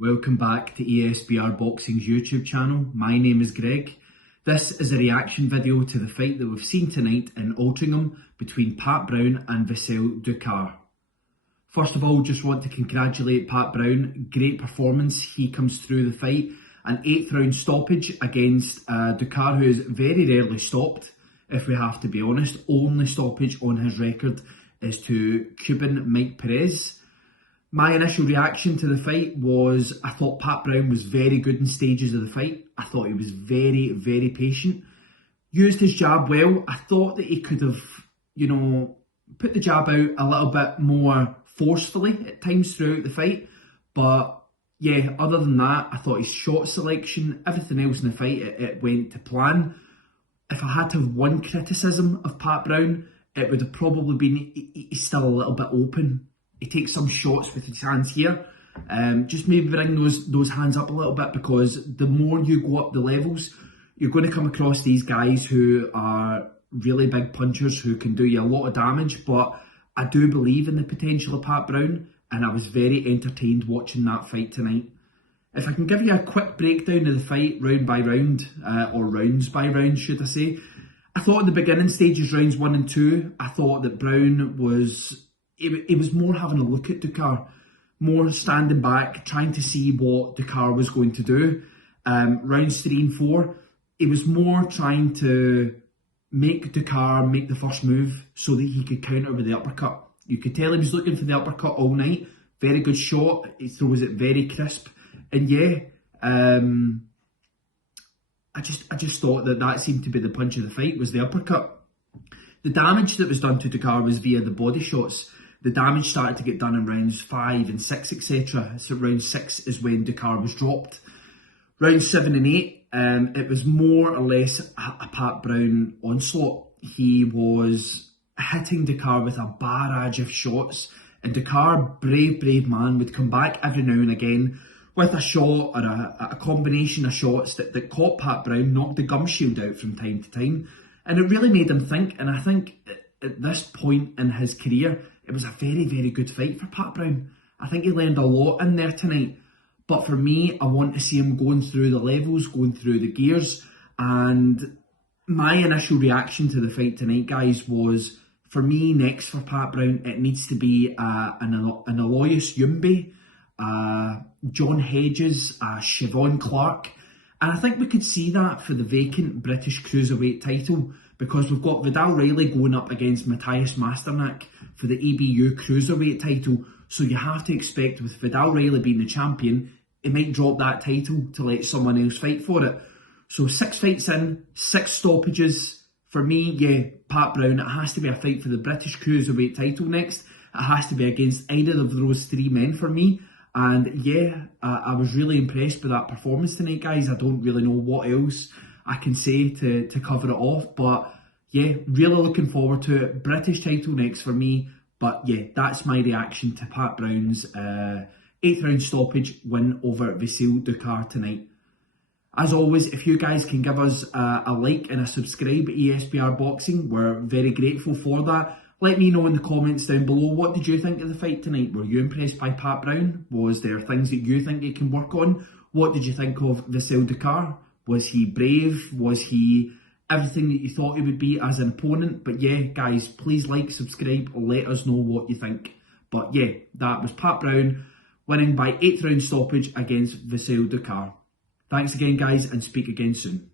Welcome back to ESBR Boxing's YouTube channel. My name is Greg. This is a reaction video to the fight that we've seen tonight in Altrincham between Pat Brown and VASIL DUCAR. First of all, just want to congratulate Pat Brown. Great performance. He comes through the fight. An 8th round stoppage against DUCAR, who is very rarely stopped, if we have to be honest. Only stoppage on his record is to Cuban Mike Perez. My initial reaction to the fight was I thought Pat Brown was very good in stages of the fight. I thought he was very, very patient. Used his jab well. I thought that he could have, put the jab out a little bit more forcefully at times throughout the fight. But yeah, other than that, I thought his shot selection, everything else in the fight, it went to plan. If I had to have one criticism of Pat Brown, it would have probably been he's still a little bit open. He takes some shots with his hands here. Just maybe bring those hands up a little bit, because the more you go up the levels, you're going to come across these guys who are really big punchers who can do you a lot of damage. But I do believe in the potential of Pat Brown, and I was very entertained watching that fight tonight. If I can give you a quick breakdown of the fight round by round, or rounds by round should I say. I thought in the beginning stages, rounds 1 and 2, I thought that Brown was... He was more having a look at DUCAR, more standing back, trying to see what DUCAR was going to do. Rounds 3 and 4, he was more trying to make DUCAR make the first move so that he could counter with the uppercut. You could tell he was looking for the uppercut all night. Very good shot. He throws it very crisp. And yeah, I just thought that seemed to be the punch of the fight, was the uppercut. The damage that was done to DUCAR was via the body shots. The damage started to get done in rounds 5 and 6, etc. So round 6 is when DUCAR was dropped. Rounds 7 and 8, it was more or less a Pat Brown onslaught. He was hitting DUCAR with a barrage of shots, and DUCAR, brave man, would come back every now and again with a shot or a combination of shots that caught Pat Brown, knocked the gum shield out from time to time. And it really made him think, and I think at this point in his career, it was a very, very good fight for Pat Brown. I think he learned a lot in there tonight. But for me, I want to see him going through the levels, going through the gears. And my initial reaction to the fight tonight, guys, was, for me, next for Pat Brown, it needs to be an Aloysius Yumbe, John Hedges, Siobhan Clark. And I think we could see that for the vacant British Cruiserweight title, because we've got Vidal Riley going up against Matthias Masternak for the EBU Cruiserweight title. So you have to expect, with Vidal Riley being the champion, he might drop that title to let someone else fight for it. So 6 fights in, 6 stoppages. For me, yeah, Pat Brown, it has to be a fight for the British Cruiserweight title next. It has to be against either of those 3 men for me. And yeah, I was really impressed with that performance tonight, guys. I don't really know what else I can say to cover it off. But yeah, really looking forward to it. British title next for me. But yeah, that's my reaction to Pat Brown's 8th round stoppage win over VASIL DUCAR tonight. As always, if you guys can give us a like and a subscribe at ESBR Boxing, we're very grateful for that. Let me know in the comments down below, what did you think of the fight tonight? Were you impressed by Pat Brown? Was there things that you think he can work on? What did you think of VASIL DUCAR? Was he brave? Was he everything that you thought he would be as an opponent? But yeah, guys, please like, subscribe, let us know what you think. But yeah, that was Pat Brown winning by 8th round stoppage against VASIL DUCAR. Thanks again, guys, and speak again soon.